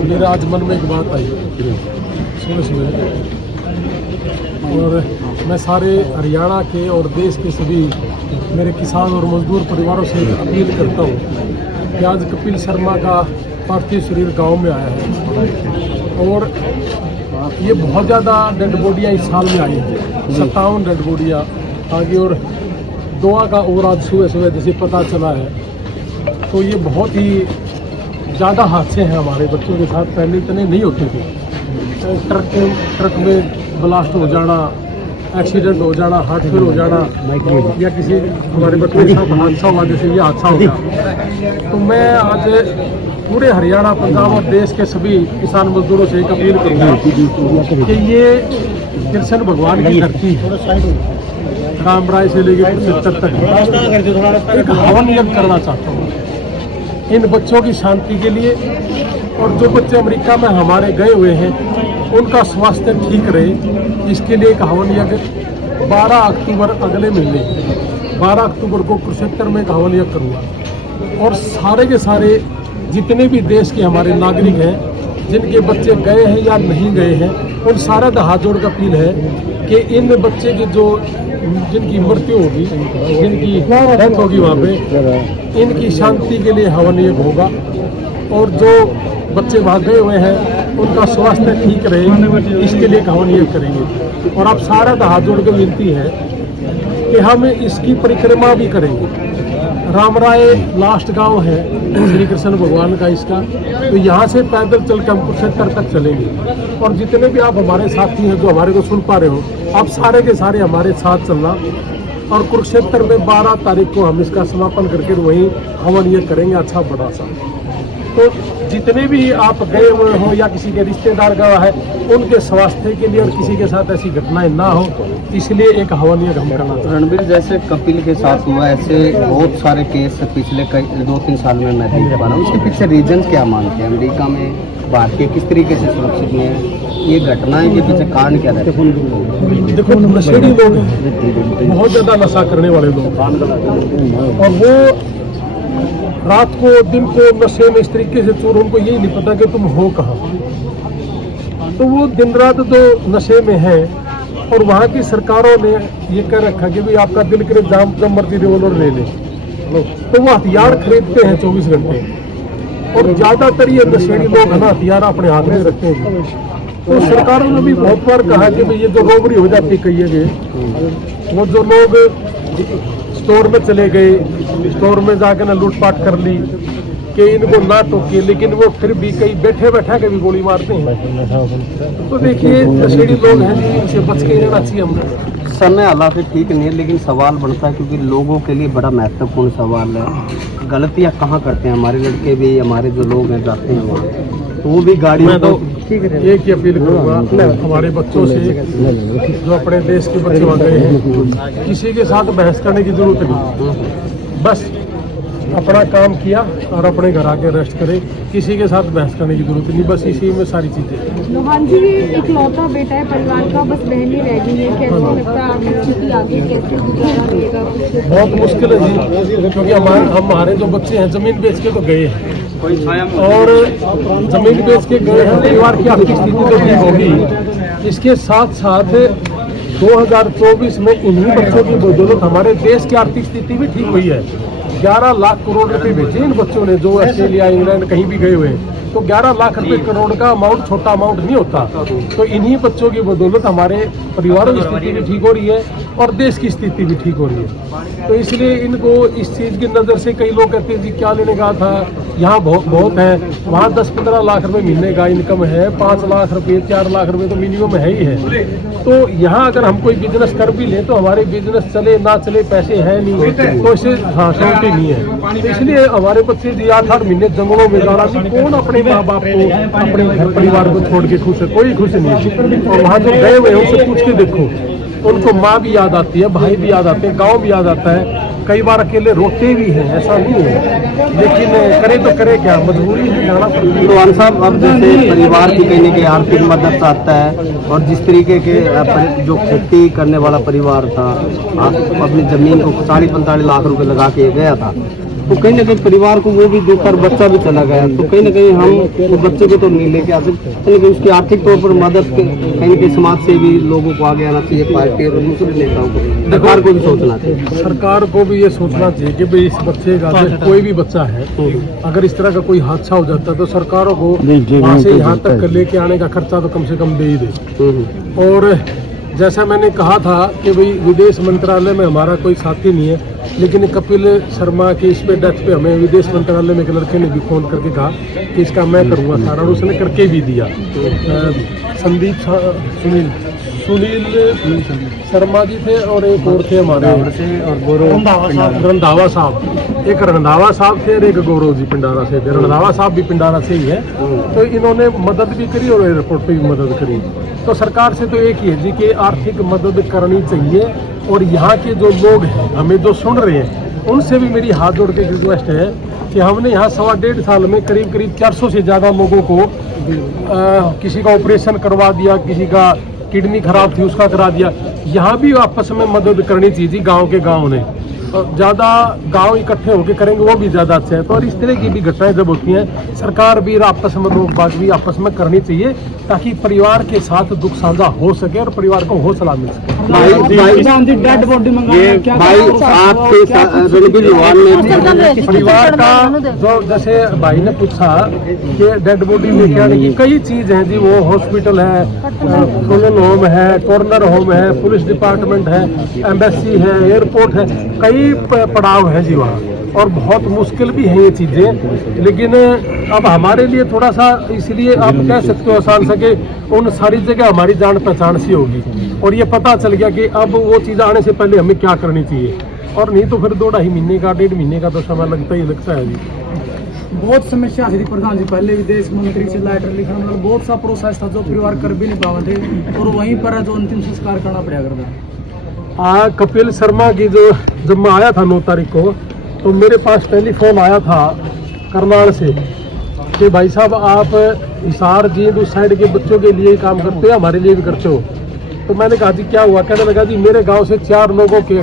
मेरे आज मन में एक बात आई सुबह सुबह, और मैं सारे हरियाणा के और देश के सभी मेरे किसान और मजदूर परिवारों से अपील करता हूँ कि आज कपिल शर्मा का पार्थिव शरीर गांव में आया है और ये बहुत ज़्यादा डेड बॉडियाँ इस साल में आई हैं, 57 डेड बॉडियाँ आगे, और दुआ का और आज सुबह सुबह जैसे पता चला है तो ये बहुत ही ज़्यादा हादसे हैं हमारे बच्चों के साथ। पहले इतने नहीं होते थे, ट्रक में ब्लास्ट हो जाना, एक्सीडेंट हो जाना, हार्ट फेल हो जाना, या किसी हमारे बच्चों के साथ हादसा हुआ जैसे ये हादसा हो गया। तो मैं आज पूरे हरियाणा, पंजाब और देश के सभी किसान मजदूरों से एक अपील करूँगा कि ये कृष्ण भगवान की धरती है, रामराय से लेकर कुरुक्षेत्र तक एक हवन यज्ञ करना चाहता हूँ इन बच्चों की शांति के लिए। और जो बच्चे अमेरिका में हमारे गए हुए हैं उनका स्वास्थ्य ठीक रहे, इसके लिए एक हवन यज्ञ 12 अक्टूबर अगले महीने 12 अक्टूबर को कुरुक्षेत्र में एक हवन यज्ञ करूँगा। और सारे के सारे जितने भी देश के हमारे नागरिक हैं जिनके बच्चे गए हैं या नहीं गए हैं, उन सारा का हाथ जोड़ कर अपील है कि इन बच्चे की जो जिनकी मृत्यु होगी, जिनकी डेथ होगी वहाँ पे, इनकी शांति के लिए हवन यज्ञ होगा। और जो बच्चे वहाँ गए हुए हैं उनका स्वास्थ्य ठीक रहे, इसके लिए हवन यज्ञ करेंगे। और अब सारा का हाथ जोड़ कर विनती है कि हम इसकी परिक्रमा भी करेंगे। रामराय लास्ट गांव है श्री कृष्ण भगवान का इसका, तो यहाँ से पैदल चल के हम कुरुक्षेत्र तक चलेंगे। और जितने भी आप हमारे साथी हैं जो हमारे को सुन पा रहे हो, आप सारे के सारे हमारे साथ चलना। और कुरुक्षेत्र में 12 तारीख को हम इसका समापन करके वहीं हवन ये करेंगे, अच्छा बड़ा सा। तो जितने भी आप गए हुए हो या किसी के रिश्तेदार गए हैं, उनके स्वास्थ्य के लिए और किसी के साथ ऐसी घटनाएं ना हो, इसलिए एक हवन यज्ञ हम करना चाहते हैं। रणबीर, जैसे कपिल के साथ हुआ, ऐसे बहुत सारे केस पिछले कई 2-3 साल में मैं देख पा रहा हूँ। उसके पीछे रीजन क्या मानते हैं? अमेरिका में भारतीय किस तरीके से सुरक्षित नहीं है, ये घटनाएं के पीछे कारण क्या रहते हैं? देखो, नशेड़ी लोग हैं, बहुत ज़्यादा नशा करने वाले लोग, और वो रात को दिन को नशे में इस तरीके से चोर, उनको यही नहीं पता कि तुम हो कहाँ। तो वो दिन रात जो नशे में है, और वहाँ की सरकारों ने ये कह रखा कि भाई आपका दिल करे जब मर्जी रिवॉल्वर ले ले, तो वो हथियार खरीदते हैं 24 घंटे। और ज़्यादातर ये नशेड़ी लोग है ना, हथियार अपने हाथ में रखते हैं। तो सरकारों ने भी बहुत बार कहा कि भाई ये जो रोबरी हो जाती कही गए, वो जो लोग स्टोर में चले गए, स्टोर में जाकर ना लूटपाट कर ली, कि इनको ना टोके, लेकिन वो फिर भी कई बैठे बैठा के भी गोली मारते हैं। तो देखिए, नशेड़ी लोग हैं जी, इनसे बच के रहना चाहिए हमने। समय हालांकि ठीक नहीं है, लेकिन सवाल बनता है क्योंकि लोगों के लिए बड़ा महत्वपूर्ण सवाल है। गलतियाँ कहाँ करते हैं हमारे लड़के भी, हमारे जो लोग हैं जाते हैं वहाँ, तो वो भी गाड़ी में। तो एक ही अपील करूँगा हमारे बच्चों से जो अपने देश के बच्चे वहाँ गए हैं, किसी के साथ बहस करने की जरूरत नहीं, बस अपना काम किया और अपने घर आके रेस्ट करे, किसी के साथ बहस करने की जरूरत नहीं, बस इसी में सारी चीजें। लोहान जी, एक लौता बेटा है परिवार का, बस बहन ही रह गई है, कैसे लगता है आपकी स्थिति आगे कैसे गुजारा रहेगा? बहुत मुश्किल है जी, क्योंकि हमारे जो बच्चे हैं जमीन बेच के तो गए हैं, और जमीन बेच के गए हैं, परिवार की आर्थिक स्थिति तो ठीक होगी। इसके साथ साथ 2024 में इन्हीं बच्चों की बदौलत हमारे देश की आर्थिक स्थिति भी ठीक हुई है। 11 लाख करोड़ रुपए भेजे इन बच्चों ने, जो ऑस्ट्रेलिया, इंग्लैंड कहीं भी गए हुए हैं। तो 11 लाख रुपए करोड़ का अमाउंट छोटा अमाउंट नहीं होता। तो इन्हीं बच्चों की बदौलत हमारे परिवारों की स्थिति भी ठीक हो रही है और देश की स्थिति भी ठीक हो रही है। तो इसलिए इनको इस चीज़ की नज़र से कई लोग कहते हैं जी क्या लेने का था, यहाँ बहुत है, वहाँ 10-15 लाख रुपए महीने का इनकम है, 5 लाख रुपए 4 लाख रुपए तो मिनिमम है ही है। तो यहाँ अगर हम कोई बिजनेस कर भी लें तो हमारे बिजनेस चले ना चले, पैसे है नहीं, तो इसे हाँ श्योरिटी नहीं है। तो इसलिए हमारे बच्चे जी 8-8 महीने जंगलों में जाना, कौन अपने माँ बाप को, अपने घर परिवार को छोड़ के खुश है? कोई खुश नहीं है। और वहाँ जो गए हुए हैं उनसे पूछ के देखो, उनको माँ भी याद आती है, भाई भी याद आते हैं, गाँव भी याद आता है, कई बार अकेले रोते भी हैं, ऐसा नहीं है, लेकिन करे तो करे क्या, मजबूरी है, जाना पड़ता है। रोहन साहब, अब जैसे परिवार की कहीं की आर्थिक मदद चाहता है, और जिस तरीके के जो खेती करने वाला परिवार था, अपनी जमीन को 40-45 लाख रुपए लगा के गया था, तो कहीं ना कहीं परिवार को वो भी दुख और बच्चा भी चला गया, तो कहीं ना कहीं हम वो बच्चे को तो नहीं लेके आते, कहीं उसकी आर्थिक तौर पर मदद कहीं ना कहीं समाज से भी लोगों को आगे आना चाहिए, पार्टी और दूसरे नेताओं को, सरकार को भी सोचना चाहिए। सरकार को भी ये सोचना चाहिए कि भाई इस बच्चे का कोई भी बच्चा है, अगर इस तरह का कोई हादसा हो जाता है तो सरकारों को वहाँ से यहाँ तक लेके आने का खर्चा तो कम से कम दे ही दे। और जैसा मैंने कहा था कि भाई विदेश मंत्रालय में हमारा कोई साथी नहीं है, लेकिन कपिल शर्मा की इस पे डेथ पे हमें विदेश मंत्रालय में एक लड़के ने भी फोन करके कहा कि इसका मैं करूँगा सारा, और उसने करके भी दिया। संदीप सुनील शर्मा जी थे और एक और थे हमारे रंधावा साहब, एक रंधावा साहब थे और एक गौरव जी पिंडारा से थे। रंधावा साहब भी पिंडारा से ही है, तो इन्होंने मदद भी करी और एयरपोर्ट पे भी मदद करी। तो सरकार से तो एक ही है जी कि आर्थिक मदद करनी चाहिए, और यहाँ के जो लोग हैं हमें जो सुन रहे हैं उनसे भी मेरी हाथ जोड़ के रिक्वेस्ट है कि हमने यहाँ 1.5 साल में करीब 400 से ज़्यादा लोगों को किसी का ऑपरेशन करवा दिया, किसी का किडनी खराब थी उसका करा दिया। यहाँ भी आपस में मदद करनी चाहिए जी, गांव के गांव ने, और ज़्यादा गांव इकट्ठे होकर करेंगे वो भी ज़्यादा अच्छा है। तो और इस तरह की भी घटनाएं जब होती हैं सरकार भी आपस में लोग बात भी आपस में करनी चाहिए, ताकि परिवार के साथ दुख साझा हो सके और परिवार को हौसला मिल सके। परिवार का जो जैसे भाई ने पूछा कि डेड बॉडी लेके आने की कई चीज है जी, वो हॉस्पिटल है, सोलर होम है, कॉर्नर होम है, पुलिस डिपार्टमेंट है, एम्बेसी है, एयरपोर्ट है, कई पड़ाव है जी वहाँ, और बहुत मुश्किल भी है ये चीज़ें। लेकिन अब हमारे लिए थोड़ा सा, इसलिए आप कह सकते हो आसान से कि उन सारी जगह हमारी जान पहचान सी होगी, और ये पता चल गया कि अब वो चीज़ आने से पहले हमें क्या करनी चाहिए, और नहीं तो फिर 2-2.5 महीने का 1.5 महीने का तो समय लगता है जी। बहुत समस्या थी प्रधान जी, पहले विदेश मंत्री से लेटर लिखना, मतलब बहुत सा प्रोसेस था जो परिवार कर भी नहीं पावा थे, और वहीं पर जो अंतिम संस्कार करना पड़ा करता। कपिल शर्मा की जो जब मैं आया था 9 तारीख को, तो मेरे पास टेलीफोन आया था करनाल से कि भाई साहब आप हिसार जींद उस साइड के बच्चों के लिए काम करते हो, हमारे लिए भी करते हो। तो मैंने कहा जी क्या हुआ? कहने लगा जी मेरे गांव से 4 लोगों की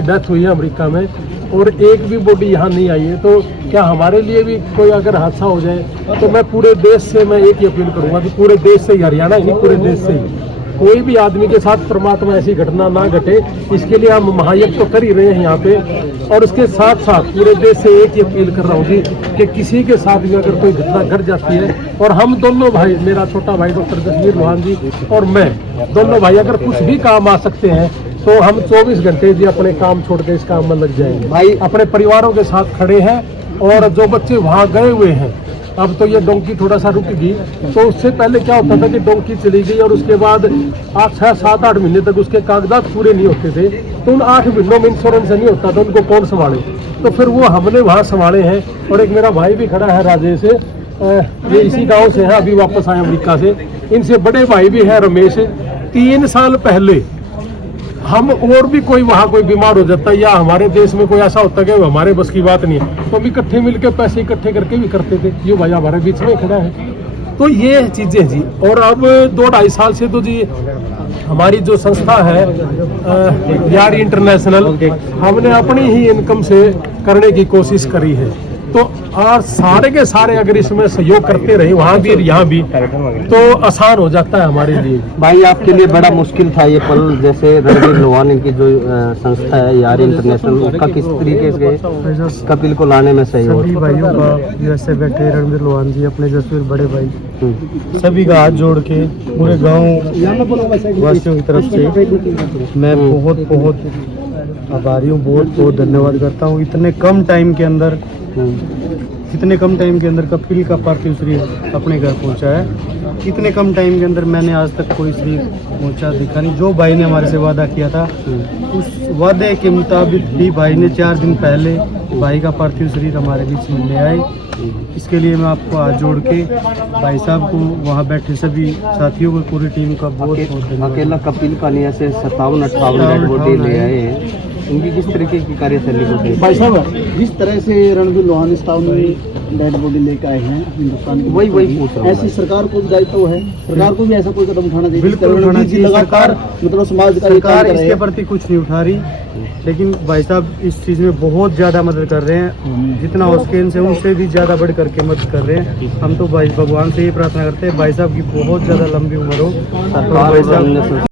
डेथ हुई है अमेरिका में, और एक भी बॉडी यहाँ नहीं आई है, तो क्या हमारे लिए भी कोई अगर हादसा हो जाए तो मैं पूरे देश से मैं एक ही अपील करूँगा कि पूरे देश से ही, हरियाणा ही पूरे देश से ही कोई भी आदमी के साथ परमात्मा ऐसी घटना ना घटे, इसके लिए हम महायज्ञ तो कर ही रहे हैं यहाँ पे। और इसके साथ साथ पूरे देश से एक ही अपील कर रहा हूँ जी कि किसी के साथ भी अगर कोई घटना घट जाती है, और हम दोनों भाई, मेरा छोटा भाई डॉक्टर जसवीर लोहान जी और मैं, दोनों भाई अगर कुछ भी काम आ सकते हैं तो हम 24 घंटे जी अपने काम छोड़ के इस काम में लग जाएंगे। भाई अपने परिवारों के साथ खड़े हैं, और जो बच्चे वहाँ गए हुए हैं, अब तो ये डोंकी थोड़ा सा रुक गई, तो उससे पहले क्या होता था कि डोंकी चली गई और उसके बाद 6-7-8 महीने तक उसके कागजात पूरे नहीं होते थे, तो उन 8 महीनों में इंश्योरेंस नहीं होता था, उनको कौन संभाले? तो फिर वो हमने वहाँ संभाले हैं। और एक मेरा भाई भी खड़ा है राजेश, ये इसी गांव से है, अभी वापस आए अमेरिका से। इनसे बड़े भाई भी है रमेश। 3 साल पहले हम और भी कोई वहाँ कोई बीमार हो जाता है या हमारे देश में कोई ऐसा होता है कि हमारे बस की बात नहीं है, तो हम इकट्ठे मिलकर पैसे इकट्ठे करके भी करते थे। ये भाई हमारे बीच में खड़ा है। तो ये चीजें जी, और अब 2-2.5 साल से तो जी हमारी जो संस्था है यार इंटरनेशनल, हमने अपनी ही इनकम से करने की कोशिश करी है। तो और सारे के सारे अगर इसमें सहयोग करते रहे वहाँ भी और यहाँ भी, तो आसान हो जाता है हमारे लिए। भाई आपके लिए बड़ा मुश्किल था ये पल, जैसे रणवीर लोहानी की जो संस्था है यार इंटरनेशनल, उसका किस तरीके से कपिल को लाने में सहयोग? सभी भाइयों का, यूएसए बैठे रणवीर लोहान जी, अपने जसवीर बड़े भाई, सभी का हाथ जोड़ के पूरे गाँव वासियों की तरफ से मैं बहुत बहुत आभारी हूँ, बहुत बहुत धन्यवाद करता हूँ। इतने कम टाइम के अंदर कपिल का पार्थिव शरीर अपने घर पहुंचा है। इतने कम टाइम के अंदर मैंने आज तक कोई शरीर पहुंचा दिखा नहीं। जो भाई ने हमारे से वादा किया था, उस वादे के मुताबिक ही भाई ने 4 दिन पहले भाई का पार्थिव शरीर हमारे बीच में ले आए। इसके लिए मैं आपको हाथ जोड़ के भाई साहब को, वहाँ बैठे सभी साथियों को, पूरी टीम का बहुत बहुत अकेला कपिल का नहीं, ऐसे 57-58 डेड बॉडी ले आए हैं। उनकी किस तरीके की कार्यशैली को? भाई साहब जिस तरह से रणवीर लोहानी साहब ने डेड बॉडी लेकर आए हैं हिंदुस्तान की, वही पूछ रहा हूँ ऐसी सरकार को दायित्व है, सरकार को भी ऐसा कोई कदम उठाना चाहिए। बिल्कुल करुणा उठाना जी चाहिए। लगातार मतलब समाज का ये काम सरकार कर रहे इसके हैं। प्रति कुछ नहीं उठा रही, लेकिन भाई साहब इस चीज़ में बहुत ज़्यादा मदद कर रहे हैं, जितना हो सके इनसे उनसे भी ज़्यादा बढ़ करके मदद कर रहे हैं। हम तो भाई भगवान से ये प्रार्थना करते हैं भाई साहब की बहुत ज़्यादा लंबी उम्र हो और भाई साहब